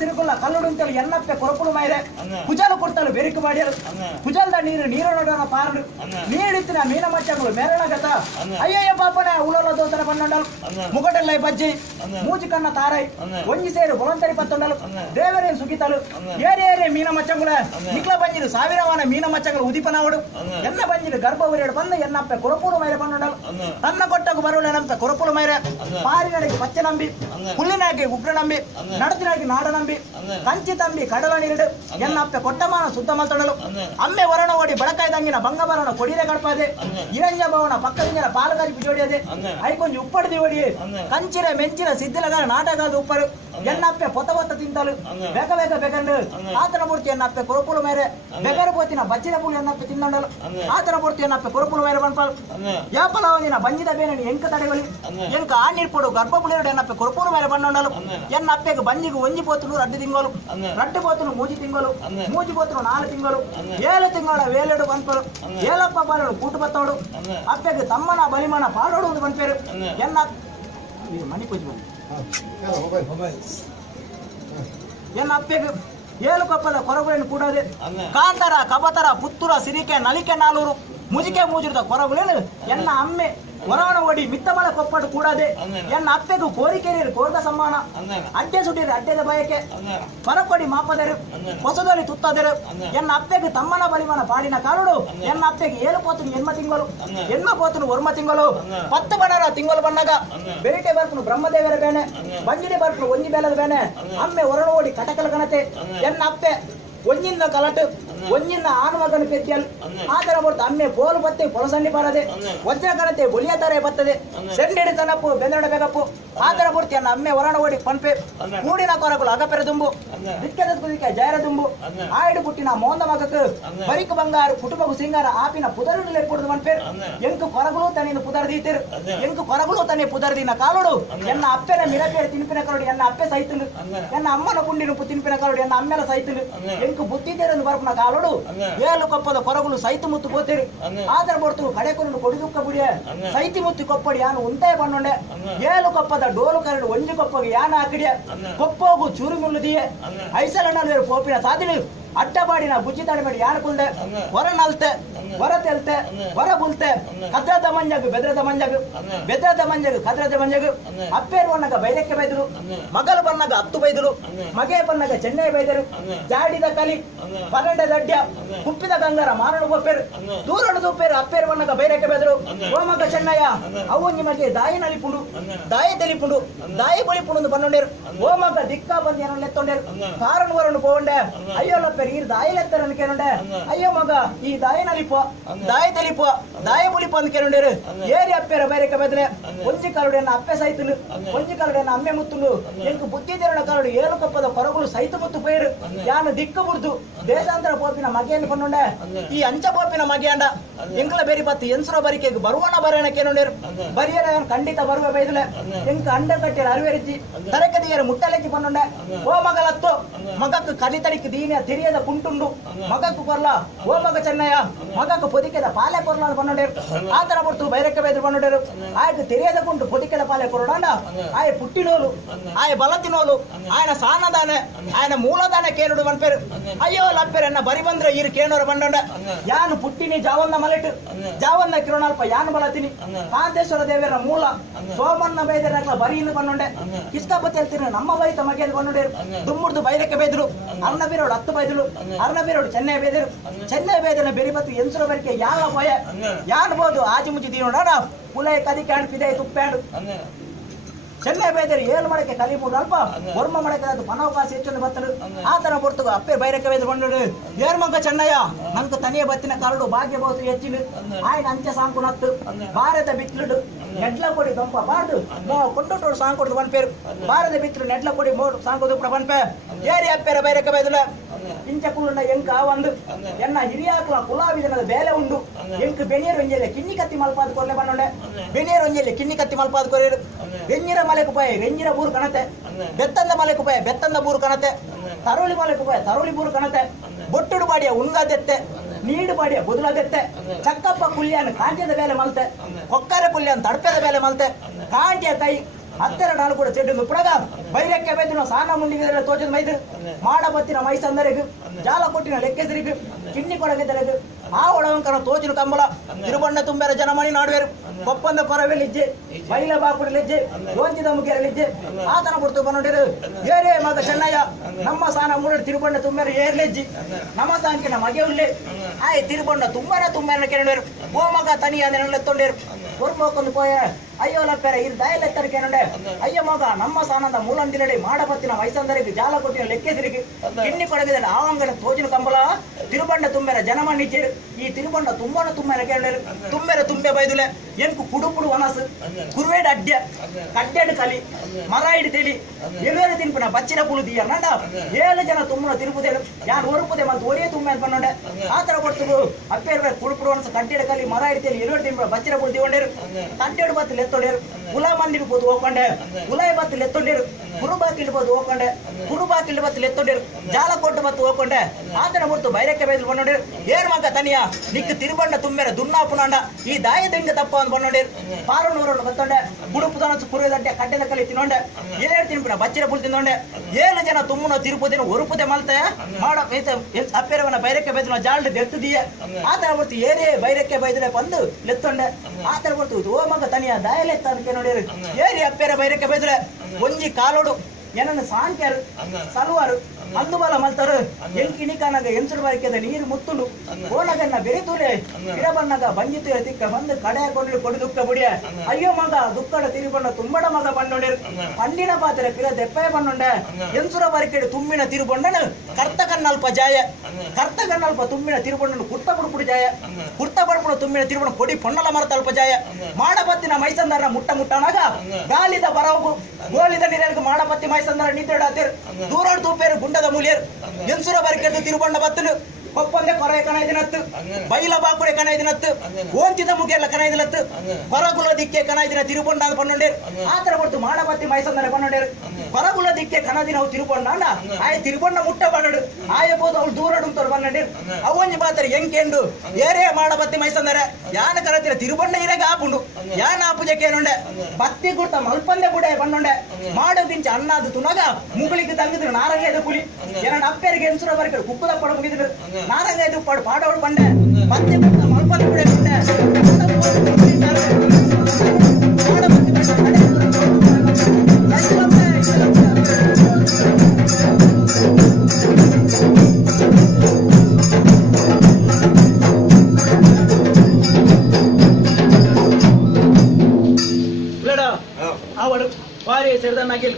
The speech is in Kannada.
ಸಿರುಕುಲ್ಲ ಕಲ್ಲುಡುಂತಲು ಎನ್ನಪ್ಪೆ ಕೊರಪುಳು ಮೈರೆ ಕುಜಲು ಕೊಡ್ತಲು ಬೆರಿಕು ಮಾಡ್ಯರು ಕುಜಲ್ದ ನೀರು ನೋಡೋಣ ಪಾರಡು ನೀಡಿತ್ತಿನ ಮೀನ ಮಚ್ಚಗಳು ಮೆರಣಗತ ಅಯ್ಯಯ್ಯ ಪಾಪನೆ ಉಲೋಲ ದೋತರ ಪನ್ನೊಂಡಲು ಮುಗಟೆಲ್ಲೈ ಬಜ್ಜಿ ಮೂಜಿ ಕನ್ನ ತಾರೈ ಒಂಜಿ ಸೇರು ಬೊಲಂತರಿ ಪತ್ತೊಂಡಲು ದೇವರೇನು ಸುಗಿತಲು ಏರೇ ಮೀನ ಮಚ್ಚಗಳ ನಿಕ್ಲ ಬಂಜಿರು ಸಾವಿರವನ ಮೀನ ಮಚ್ಚಗಳು ಉದಿಪನಾವಡು ಎನ್ನ ಬಂಜಿರು ಗರ್ಭ ಉರಿಯಡು ಬಂದು ಎನ್ನಪ್ಪೆ ಕೊರಪುಳು ಮೈರೆ ಪನ್ನೊಂಡಲು ತನ್ನ ಕೊಟ್ಟకు ಬರುವಳೆನಂತ ಕೊರಪುಳು ಮೈರೆ ಪಾರಿನಡೆಗೆ ಪಚ್ಚೆ ನಂಬಿ ಹುಲ್ಲಿನಾಗಿ ಉಗ್ರ ನಂಬಿ ನಡತಿನಾಗಿ ನಾಡ ನಂಬಿ ಕಂಚಿ ತಂಬಿ ಕಡಲ ನೀರಿಡು ಎನ್ನಪ್ಪೆ ಕೊಟ್ಟಮಾನ ಸುತ್ತ ಮಾತಾಡಲು ಅಮ್ಮೆ ವರಣ ಓಡಿ ಬಡಕಾಯ್ದಂಗಿನ ಬಂಗಬರಣ ಕೊಡಿರೆ ಗಡಪದೆ ಇರಂಜ ಭವನ ಪಕ್ಕದಿಂಗಿನ ಪಾಲಗಾರಿ ಜೋಡಿಯದೆ ಐಕೊಂಜಿ ಉಪ್ಪಡದಿ ಓಡಿ ಕಂಚಿರ ಮೆಂಚಿನ ಸಿದ್ದಿಲಗಾರ ನಾಟಕದ ಉಪ್ಪರು ಎನ್ನಪ್ಪೆ ಪೊತ್ತ ತಿಂತಲು ಬೇಗ ಬೇಗ ಬೆಗಂಡು ಆತನ ಮೂರ್ತಿ ಎನ್ನಪ್ಪೆ ಕೊರಪುಳು ಮೇರೆ ಬೆಗರು ಪೋತಿನ ಬಚ್ಚಿದ ಪುಳಿ ಎನ್ನಪ್ಪೆ ತಿನ್ನೊಂಡಲು ಆತನ ಮೂರ್ತಿ ಎನ್ನಪ್ಪೆ ಕೊರಪುಳು ಮೇರೆ ಬನ್ಪಲು ಯಾಪಲವನಿನ ಬಂಜಿದ ಬೇನೆ ಎಂಕ ತಡೆಗಳಿ ಎಂಕ ಆಣಿರ್ಪಡು ಗರ್ಭ ಪುಳಿಯರು ಎನ್ನಪ್ಪೆ ಕೊರಪುಳು ಮೇರೆ ಬನ್ನೊಂಡಲು ಎನ್ನಪ್ಪೆಗೆ ಬಂಜಿಗೆ ಒಂಜಿ ಪೋತುಲು ರಡ್ಡು ತಿಂಗಳು ರಡ್ಡು ಪೋತುಲು ಮೂಜಿ ತಿಂಗಳು ಮೂಜಿ ಪೋತುಲು 4 ತಿಂಗಳು 7 ತಿಂಗಳ ವೇಲೆಡು ಬನ್ಪರು ಏಳಪ್ಪ ಬಾಲಡು ಕೂಟು ಬತ್ತೋಡು ಅಪ್ಪೆಗೆ ತಮ್ಮನ ಬಲಿಮನ ಪಾಡೋಡು ಬನ್ಪೇರು ಎನ್ನ ಮಣಿ ಪೂಜೆ ಬಂದು ಎನ್ನ ಅಪ್ಪೆಗೆ 7 ಕೊಪ್ಪದ ಕೊರಗುಲೇನು ಕೂಡದೆ ಕಾಂತರ ಕಬತರ ಪುತ್ತೂರ ಸಿರಿಕೆ ನಲಿಕೆ ನಾಲೂರು ಮುಜಿಕೆ ಮೂಜಿರದ ಕೊರಗುಲೇನು ಎನ್ನ ಅಮ್ಮೆ ಹೊರವಣ ಓಡಿ ಮಿತ್ತ ಮಳೆ ಕೊಪ್ಪಟ್ಟು ಕೂಡದೆ ಎನ್ನ ಅಪ್ಪೆಗೂ ಕೋರಿಕೆರಿಯರು ಕೋರ್ದ ಸಮ್ಮಾನ ಅಡ್ಡೆ ಸುಟ್ಟಿರಿ ಅಡ್ಡೆದ ಬಯಕೆ ಹೊರಕೊಡಿ ಮಾಪದರು ಹೊಸದಲ್ಲಿ ತುತ್ತದರು ಎನ್ನ ಅಪ್ಪೆಗೆ ತಮ್ಮನ ಬಲಿಮನ ಪಾಡಿನ ಕಾರುಡು ಎನ್ನ ಅಪ್ಪೆಗೆ 7 ಪೋತನು ಎನ್ಮ ತಿಂಗಳು ಎನ್ಮ ಪೋತನು ವರ್ಮ ತಿಂಗಳು 10 ಬಣ್ಣರ ತಿಂಗಳು ಬಣ್ಣಗ ಬೆರಿಟೆ ಬರ್ಪನು ಬ್ರಹ್ಮದೇವರ ಬೇನೆ ಬಂಜಿಡಿ ಬರ್ಪನು ಒಂಜಿ ಬೇಲದ ಬೇನೆ ಅಮ್ಮೆ ಹೊರಣ ಓಡಿ ಕಟಕಲ ಗಣತೆ ಎನ್ನ ಅಪ್ಪೆ ಒಂಜಿಂದ ಕಲಟು ಒಂಜಿಂದ ಆನ್ಮಗನ ಪೆತ್ತಿಯಲ್ ಆತರ ಬರ್ತ ಅಮ್ಮೆ ಬೋಲು ಬತ್ತೆ ಪೊಲಸಂಡಿ ಬರದೆ ವಜ್ರ ಕಣತೆ ಬೊಲಿಯ ತಾರೆ ಬರ್ತದೆ ಸೆಂಡಿಡಿ ತನಪ್ಪು ಬೆಂದಡ ಬೇಗಪ್ಪು ಆತರ ಬರ್ತಿ ಅನ್ನ ಅಮ್ಮೆ ಹೊರಣ ಓಡಿ ಪಂಪೆ ಕೂಡಿನ ಕೊರಗಳು ಅಗಪೆರ ದುಂಬು ದಿಕ್ಕದ ಕುದಿಕೆ ಜೈರ ದುಂಬು ಆಯ್ಡು ಪುಟ್ಟಿನ ಮೋಂದ ಮಗಕ್ಕೆ ಬರಿಕ ಬಂಗಾರು ಕುಟುಂಬకు ಸಿಂಗಾರ ಆಪಿನ ಪುದರುಡು ಲೆಪ್ಪುಡು ಮನ್ಪೇರ್ ಎಂಕು ಕೊರಗಳು ತನಿನ ಪುದರ್ದೀತಿರು ಎಂಕು ಕೊರಗಳು ತನಿ ಪುದರ್ದಿನ ಕಾಲುಡು ಎನ್ನ ಅಪ್ಪೆನ ಮಿರಪೇರು ತಿನ್ಪಿನ ಕರಡು ಎನ್ನ ಅಪ್ಪೆ ಸೈತುಂಡು ಎನ್ನ ಅಮ್ಮನ ಪುಂಡಿನ ತಿನ್ಪಿನ ಕರಡು ಎನ್ನ ಅಮ್ಮೆಲ ಸೈತುಂಡು ಎಂಕು ಬುತ್ತಿದ್ದೇರನ್ನು ಬರ್ಪನ ಕಾಲೋಡು 7 ಕೊಪ್ಪದ ಕೊರಗುಲು ಸೈತು ಮುತ್ತು ಪೋತೇರು ಆದರ ಬಡ್ತು ಕಡೆಕೊಂಡು ಕೊಡಿದುಕ್ಕ ಬುಡಿಯ ಸೈತಿ ಮುತ್ತಿ ಕೊಪ್ಪಡಿ ಯಾನು ಉಂತೆ ಬಣ್ಣೊಂಡೆ 7 ಕೊಪ್ಪದ ಡೋಲು ಕರಡು ಒಂಜಿ ಕೊಪ್ಪಗೆ ಯಾನ ಹಾಕಿಡಿಯ ಕೊಪ್ಪೋಗು ಚೂರು ಮುಳ್ಳುದಿಯೆ ಐಸಲಣ್ಣರು ಪೋಪಿನ ಸಾಧಿಳು ಅಡ್ಡಬಾಡಿನ ಬುಜ್ಜಿ ತಡೆಬೇಡಿ ಯಾರು ಕುಲ್ದೆ ಹೊರ ನಲ್ತೆ ಹೊರ ತೆಲ್ತೆ ಹೊರ ಬುಲ್ತೆ ಕದ್ರದ ಮಂಜಗು ಬೆದ್ರದ ಮಂಜಗು ಬೆದ್ರದ ಮಂಜಗು ಕದ್ರದ ಮಂಜಗು ಅಪ್ಪೇರು ಬಣ್ಣಗ ಬೈದಕ್ಕೆ ಬೈದರು ಮಗಲು ಬಣ್ಣಗ 10 ಬೈದರು ಮಗೆ ಬಣ್ಣಗ ಚೆನ್ನೈ ಬೈದರು ಜಾಡಿದ ಕಲಿ ಪರಡ ದಡ್ಡ ಕುಪ್ಪಿದ ಗಂಗಾರ ಮಾರಣ ಗೊಪ್ಪೇರು ದೂರಣ ದುಪ್ಪೇರು ಅಪ್ಪೇರು ಬಣ್ಣಗ ಬೈದಕ್ಕೆ ಬೈದರು ಓ ಮಗ ಚೆನ್ನಯ್ಯ ಅವು ನಿಮಗೆ ದಾಯಿ ನಲಿಪುಂಡು ದಾಯಿ ತೆಲಿಪುಂಡು ದಾಯಿ ಬಳಿಪುಂಡು ಬನ್ನೊಂಡೇರು ಓ ಮಗ ದಿಕ್ಕ ಬಂದು ಏನೋ ಲೆತ್ತೊಂಡೇರು ಕಾರಣ ವರಣ ಪೋಂಡೆ ಅಯ್ಯೋ ಲಪ್ಪೇರು ಈ ದಾಯಿಲೆತ್ತರನ್ನು ಕೇಳೊಂಡೆ ಅಯ್ಯೋ ಮಗ ಈ ದಾಯಿ ನಲಿಪೋ ದಾಯಿ ತೆಲಿಪೋ ದಾಯಿ ಬುಲಿಪೋ ಅಂತ ಕೇಳೊಂಡೇರು ಏರಿ ಅಪ್ಪೇರ ಬೈರಕ್ಕೆ ಬದ್ರೆ ಒಂಜಿ ಕರಡೆಯನ್ನ ಅಪ್ಪೆ ಸೈತುಂಡು ಒಂಜಿ ಕರಡೆಯನ್ನ ಅಮ್ಮೆ ಮುತ್ತುಂಡು ಎಂಕು ಬುದ್ಧಿ ತೆರಣ ಕರಡು 7 ಕೊಪ್ಪದ ಕೊರಗುಲು ಸೈತು ಮುತ್ತು ಪೇರು ಯಾನು ದಿಕ್ಕು ಬುಡ್ದು ದೇಶಾಂತರ ಪೋಪಿನ ಮಗೆಯನ್ನು ಕೊಂಡೊಂಡೆ ಈ ಅಂಚ ಪೋಪಿನ ಮಗೆ ಅಂಡ ಎಂಕಲ ಬೇರಿ ಬತ್ತಿ ಎನ್ಸುರ ಬರಿಕೆಗೆ ಬರುವಣ ಬರೋಣ ಕೇಳೊಂಡೇರು ಬರಿಯರ ಖಂಡಿತ ಬರುವ ಬೈದಲೆ ಎಂಕ ಅಂಡ ಕಟ್ಟೆರ ಅರಿವೆರಿಚಿ ತರಕದಿಯರ ಮುಟ್ಟಲೆಕ್ಕಿ ಪನ್ನೊಂಡೆ ಓ ಮಗಲತ್ತು ಮಗಕ್ಕೆ ಕಲಿತಡಿಕ್ಕೆ ದೀನಿಯ ತಿರಿಯದ ಕುಂಟುಂಡು ಮಗಕ್ಕು ಕೊರ್ಲ ಓ ಮಗ ಚೆನ್ನಯ್ಯ ಮಗಕ್ಕೆ ಪೊದಿಕೆದ ಪಾಲೆ ಕೊರ್ಲ ಪನ್ನೊಂಡೇರು ಆತರ ಬರ್ತು ಬೈರಕ್ಕೆ ಬೈದ್ರು ಪನ್ನೊಂಡೇರು ಆಯ್ತು ತಿರಿಯದ ಕುಂಟು ಪೊದಿಕೆದ ಪಾಲೆ ಕೊರೋಣ ಆಯ ಪುಟ್ಟಿನೋಲು ಆಯ ಬಲತಿನೋಲು ಆಯನ ಸಾನದಾನೆ ಆಯನ ಮೂಲದಾನೆ ಕೇಳುಡು ಬನ್ಪೇರು ಅಯ್ಯೋ ಲಪ್ಪೆರನ್ನ ಬರಿ ಬಂದ್ರೆ ಈರು ಕೇಳೋರು ಬಂಡೊಂಡ ಯಾನು ಪುಟ್ಟಿನಿ ಜಾವನ್ನ ಮಲೆಟ್ ಜಾವನ್ನ ಕಿರಣಲ್ಪ ಯಾನು ಬಲತೀನಿ ಕಾಂತೇಶ್ವರ ದೇವರ ಮೂಲ ಸೋಮನ್ನ ಬೈದರ ಬರಿಯಿಂದ ಬಂಡೊಂಡೆ ಕಿಸ್ಕಾಪತಿ ಹೇಳ್ತೀನಿ ನಮ್ಮ ಬೈತ ಮಗೆಯಲ್ಲಿ ಬಂಡೊಂಡೇರು ದುಮ್ಮುಡ್ದು ಬೈರಕ್ಕೆ ಬೈದ್ರು ಅರ್ಣಬೀರೋಡು 10 ಬೈದ್ರು ಅರ್ಣಬೀರೋಡು ಚೆನ್ನೈ ಬೈದರು ಚೆನ್ನೈ ಬೈದನ ಬೆರಿ ಬತ್ತು ಎನ್ಸುರ ಬರಿಕೆ ಯಾನ ಭಯ ಯಾನ್ಬೋದು ಆಜಿ ಮುಚ್ಚಿ ತೀನೋಡ ಪುಲೈ ಕದಿ ಕ್ಯಾಂಡ್ ಪಿದೆ ತುಪ್ಪ್ಯಾಂಡು ಚೆನ್ನೈ ಬೈದರು 7 ಮಡಕೆ ಕಲಿಮೂರು ಅಲ್ಪ ವರ್ಮ ಮಡಕೆ ಅದು ಪನವಕಾಶ ಹೆಚ್ಚೊಂದು ಬತ್ತರು ಆತರ ಬರ್ತಗ ಅಪ್ಪೆ ಬೈರಕ್ಕೆ ಬೈದ್ರು ಬಂಡು ಏರ್ ಮಗ ಚೆನ್ನಯ್ಯ ನಂಗೆ ತನಿಯ ಬತ್ತಿನ ಕರಡು ಭಾಗ್ಯ ಬಹುತು ಹೆಚ್ಚಿನ ಆಯ್ನ ಅಂಚೆ ಸಾಂಕು ನತ್ತು ಭಾರತ ಬಿತ್ಲುಡು ನೆಡ್ಲ ಕೊಡಿ ದೊಂಪ ಬಾರ್ದು ಕೊಂಡೋಟೋಡು ಸಾಂಗ್ ಕೊಡ್ದು ಬನ್ಪೇರು ಭಾರತ ಬಿತ್ಲು ನೆಡ್ಲ ಕೊಡಿ ಮೋಡು ಸಾಂಗ್ ಬನ್ಪೆ ಏರಿ ಅಪ್ಪೆರ ಬೈರಕ್ಕೆ ಬೈದಲ ಇಂಚ ಕುಳ್ಳ ಎಂಕ ಒಂದು ಎನ್ನ ಹಿರಿಯಾಕಲ ಕುಲಾವಿ ಜನದ ಬೇಲೆ ಉಂಡು ಎಂಕ್ ಬೆಣಿಯರು ಒಂಜೆಲೆ ಕಿನ್ನಿ ಕತ್ತಿ ಮಲ್ಪಾದ ಕೊರ್ಲೆ ಬನ್ನೊಂಡೆ ಬೆಣಿಯರು ಒಂಜೆಲೆ ಕಿನ್ನಿ ಕತ್ತಿ ಮಲ್ಪಾದ ಕೊರೇರು ವೆಂಜಿರ ಮಲೆಕು ಪಾಯ ವೆಂಜಿರ ಬೂರು ಕಣತೆ ಬೆತ್ತಂದ ಮಲೆಕು ಪಾಯ ಬೆತ್ತಂದ ಬೂರು ಕಣತೆ ತರುಳಿ ಮಲೆಕು ಪಾಯ ತರುಳಿ ಬೂರು ಕಣತೆ ಬೊಟ್ಟುಡು ಬಾಡಿಯ ಉಣ್ಗಾದೆತ್ತೆ ನೀಡು ಬಾಡಿಯ ಬುದುಲದೆತ್ತೆ ಚಕ್ಕಪ್ಪ ಕುಲ್ಯಾನ ಕಾಂಟ್ಯದ ಬೇಲೆ ಮಲ್ತೆ ಕೊಕ್ಕರೆ ಕುಲ್ಯಾನ ತಡಪೆದ ಬೇಲೆ ಮಲ್ತೆ ಕಾಂಟ್ಯ ಕೈ ಹತ್ತೆರ ನಾಲ್ಕು ಕೂಡ ಚೆಡ್ಡು ಮುಪ್ಪಡಗ ಬೈರಕ್ಕೆ ಬೈದು ಸಾನ ಮುಂಡಿಗೆ ತೋಚದ ಮೈದು ಮಾಡಬತ್ತಿನ ಮೈಸಂದರಿಗು ಜಾಲ ಕೊಟ್ಟಿನ ಲೆಕ್ಕೆಸರಿಗು ಕಿಣ್ಣಿ ಕೊಡಗಿದ್ದರಿಗು ಆ ಒಳವಂಕರ ತೋಚಿನ ಕಂಬಳ ತಿರುಬಣ್ಣ ತುಂಬೆರ ಜನಮಣಿ ನಾಡುವೆರು ಕೊಪ್ಪಂದ ಕೊರವೆಲಿಜ್ಜೆ ಬೈಲ ಬಾಪುಡಿಲಿಜ್ಜೆ ಲೋಂಚಿದ ಮುಗಿಯರಲಿಜ್ಜೆ ಆತನ ಬಿಡ್ತು ಬಂದಿರು ಏರೇ ಮಗ ಚೆನ್ನಯ್ಯ ನಮ್ಮ ಸಾನ ಮೂಡ ತಿರುಬಣ್ಣ ತುಂಬೆರ ಏರ್ಲೆಜ್ಜಿ ನಮ್ಮ ಸಾಂಕಿನ ಮಗೆ ಉಳ್ಳೆ ಆಯ್ ತಿರುಬಣ್ಣ ತುಂಬೆರ ಕೇಳಿರು ಓ ಮಗ ತನಿಯ ನೆನಲೆತ್ತೊಂಡೇರು ಒರ್ಮೋಕೊಂದು ಪೋಯ ಅಯ್ಯೋ ಲಪ್ಪೆರ ಇದು ದಯಲೆತ್ತರ ಕೇನುಂಡೆ ಅಯ್ಯ ಮಗ ನಮ್ಮ ಸಾನಂದ ಮೂಲಂದಿನಡಿ ಮಾಡಬತ್ತಿನ ವಯಸ್ಸಂದರಿಗೆ ಜಾಲ ಕೊಟ್ಟಿನ ಲೆಕ್ಕೆಸರಿಗೆ ಕಿಣ್ಣಿ ಕೊಡಗಿದ ಆವಂಗನ ತೋಜಿನ ಕಂಬಳ ತಿರುಬಂಡ ತುಂಬೆರ ಜನಮಣ್ಣಿಚ್ಚೇರು ಈ ತಿರುಬಂಡ ತುಂಬೆರ ಕೇಳಿರು ತುಂಬೆರ ತುಂಬೆ ಬೈದುಲೆ ಎಂಕು ಕುಡುಪುಡು ವನಸು ಕುರುವೇಡ ಅಡ್ಡ ಕಡ್ಡೆಡು ಕಲಿ ಮರ ಇಡಿ ತೆಲಿ ಎವೇರು ತಿನ್ಪಿನ ಬಚ್ಚಿನ ಪುಳುದಿಯ ನಂಡ 7 ಜನ ತುಂಬನ ತಿರುಪುದೇಳು ಯಾರು ಒರುಪುದೆ ಮತ್ತು ಒರೇ ತುಂಬೆ ಅಂತ ಬಂದೊಂಡೆ ಆತರ ಕೊಡ್ತು ಅಪ್ಪೇರು ಕುಡುಪುಡು ವನಸು ಕಡ್ಡೆಡು ಕಲಿ ಮರ ಇಡಿ ತೆಲಿ ಎವೇರು ತಿನ್ಪಿನ ಬಚ್ಚಿನ ಪುಳುದಿ ಕೊಂಡೇರು ಕಡ್ಡೆಡು ಬತ್ತು ಲೆತ್ತೊಂಡೇರು ಉಲಾ ಮಂದಿಗೆ ಬೋದು ಹೋಗ್ಕೊಂಡೆ ಉಲಾಯ ಬತ್ತು ಲೆತ್ತೊಂಡೇರು ಕುರುಬಾಕಿಲ್ ಬೋದು ಹೋಗ್ಕೊಂಡೆ ಕುರುಬಾಕಿಲ್ ಬತ್ತು ಲೆತ್ತೊಂಡೇರು ಜಾಲ ಕೊಟ್ಟು ಬತ್ತು ಹೋಗ್ಕೊಂಡೆ ಆತರ ಬಿಡ್ತು ಬೈರಕ್ಕೆ ಬೈದು ಬಂದೊಂಡೇರು ಏರ್ ಮಗ ತನಿಯ ನಿಕ್ಕು ತಿರುಬಂಡ ತುಂಬೆರ ದುನ್ನಾಪುನಂಡ ಈ ದಾಯದಿಂಗ ತಪ್ಪ ಅಂತ ಬಂದೊಂಡೇರು ಪಾರು ನೂರನ್ನು ಬತ್ತೊಂಡೆ ಕುಡುಪು ದನಸು ಕುರುದಂಡೆ ಕಡ್ಡೆದ ಕಲಿ ತಿನ್ನೊಂಡೆ ಏನೇಳು ತಿನ್ಪಿನ ಬಚ್ಚಿನ ಪುಲ್ ತಿನ್ನೊಂಡೆ 7 ಜನ ತುಂಬನ ತಿರುಪುದಿನ ಒರುಪುದೆ ಮಲ್ತೆ ಮಾಡ ಅಪ್ಪೇರವನ ಬೈರಕ್ಕೆ ಬೈದು ಜಾಲ್ಡ್ ದೆತ್ತದಿಯ ಆತರ ಬಿಡ್ತು ಏರೇ ಬೈರಕ್ಕೆ ಬೈದ್ರೆ ಬಂದು ಲೆತ್ತೊಂಡೆ ಆತರ ಬಿಡ್ತು ಓ ಮಗ ತನಿಯ ದಾಯಲೆತ್ತ ಅಂತ ನೋಡಿರು ಏರಿ ಅಪ್ಪೇರ ಬೈರಕ್ಕೆ ಬೈದ್ರೆ ಒಂಜಿ ಕಾಲೋಡು ಏನನ್ನು ಸಾಂಕ್ಯಾರು ಸಲುವಾರು ಅಂದುಬಲ ಮಲ್ತಾರು ಎಂಕಿಣಿಕಾನಾಗ ಎಂಚರು ಬಾರಿಕೆದ ನೀರು ಮುತ್ತುಂಡು ಓನಗನ್ನ ಬೆರೆತೂಲೆ ಗಿಡಬಣ್ಣಗ ಬಂಜಿತು ತಿಕ್ಕ ಬಂದು ಕಡೆ ಕೊಂಡು ಕೊಡು ದುಃಖ ಬುಡಿಯ ಅಯ್ಯೋ ಮಗ ದುಃಖಡ ತಿರುಬಣ್ಣ ತುಂಬಡ ಮಗ ಬಣ್ಣೊಂಡೇರು ಪಂಡಿನ ಪಾತ್ರೆ ಪಿರ ದೆಪ್ಪೆ ಬಣ್ಣೊಂಡೆ ಎಂಚುರ ಬಾರಿಕೆಡು ತುಂಬಿನ ತಿರುಬಣ್ಣನು ಕರ್ತಕನ್ನಲ್ಪ ಜಾಯ ಕರ್ತಕನ್ನಲ್ಪ ತುಂಬಿನ ತಿರುಬಣ್ಣನು ಕುರ್ತ ಬುಡುಪುಡು ಜಾಯ ಕುರ್ತ ಬಡುಪುಡು ತುಂಬಿನ ತಿರುಬಣ್ಣ ಕೊಡಿ ಪೊನ್ನಲ ಮರತಲ್ಪ ಜಾಯ ಮಾಡಬತ್ತಿನ ಮೈಸಂದರನ ಮುಟ್ಟನಾಗ ಗಾಲಿದ ಬರವು ಗೋಲಿದ ನೀರಿಗೆ ಮಾಡಬತ್ತಿ ಮೈಸಂದರ ನಿಂತಿಡಾತಿರು ದೂರೋಡು ತೂಪೇರು ಗುಂಡದ ಮೂಲಿಯರು ಎಂಸುರ ಬರಿಕೆದ್ದು ತಿರುಬಣ್ಣ ಬತ್ತಲು ಕೊಪ್ಪಂದೆ ಕೊರೆ ಕನೈದಿನತ್ತು ಬೈಲ ಬಾಕುಡೆ ಕನೈದಿನತ್ತು ಓಂತಿದ ಮುಗಿಯಲ್ಲ ಕನೈದಿನತ್ತು ಹೊರಗುಲ ದಿಕ್ಕೆ ಕನೈದಿನ ತಿರುಬೊಂಡ ಅಂತ ಬಂದೊಂಡೇರು ಆತರ ಕೊಟ್ಟು ಮಾಡಬತ್ತಿ ಮೈಸಂದರೆ ಬಂದೊಂಡೇರು ಹೊರಗುಲ ದಿಕ್ಕೆ ಕನದಿನ ಅವು ತಿರುಬೊಂಡ ಆಯ ತಿರುಬೊಂಡ ಮುಟ್ಟ ಬಂದಡು ಆಯಬಹುದು ಅವ್ಳು ದೂರಡು ಅಂತ ಬಂದೊಂಡೇರು ಅವೊಂಜಿ ಬಾತರು ಎಂಕೆಂಡು ಏರೇ ಮಾಡಬತ್ತಿ ಮೈಸಂದರೆ ಯಾನ ಕರತಿರ ತಿರುಬೊಂಡ ಇರೆಗ ಆಪುಂಡು ಯಾನ ಆಪುಜೆ ಕೇನುಂಡೆ ಬತ್ತಿ ಗುರ್ತ ಮಲ್ಪಂದೆ ಬುಡೆ ಬಂದೊಂಡೆ ಮಾಡು ದಿಂಚ ಅನ್ನದು ತುನಗ ಮುಗುಳಿಗೆ ತಂಗಿದ್ರು ನಾರಂಗೇದು ಪುಲಿ ಎರಡು ಅಪ್ಪೇರಿಗೆ ಎನ್ಸುರ ಬರಿಕರು ಕುಪ್ಪದ ಪಡ ಮುಗಿದ್ರು ನಾರಂಗೈದು ಪಡು ಪಾಡೋಳು ಬಂಡೆ ಬತ್ತಿ ಗುರ್ತ ಮಲ್ಪಂದೆ ಬುಡೆ ಬಂಡೆ ಅವಳು ವಾರಿ ಸೇರಿದ ನಗಿಲ್